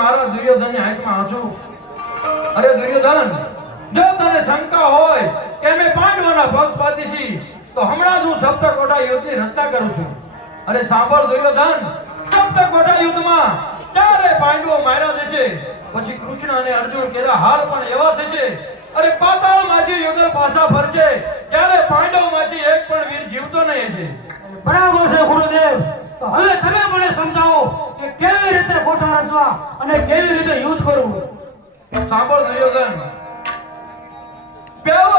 મારા દુર્યોધનની હાથમાં છું. અરે દુર્યોધન, જો તને શંકા હોય કે અમે પાંડવોના પક્ષપાતી છીએ તો હમણાં જ હું સપ્તકોટા યુદ્ધની રચના કરું છું. અરે સાંભળ દુર્યોધન, સપ્તકોટા યુદ્ધમાં ચારે પાંડવો માર્યા છે. પછી કૃષ્ણ અને અર્જુન કેરા હાલ પણ એવા થશે. અરે પાતાળમાંથી યુગલ પાછા ફરશે ત્યારે પાંડવોમાંથી એક પણ વીર જીવતો નહીં હશે. બરાબર છે ગુરુદેવ. તો હવે તમે મને સમજાવો કે કેવી રીતે કોઠા રચવા અને કેવી રીતે યુદ્ધ કરવું. સાંભળ દુર્યોધન, પહેલો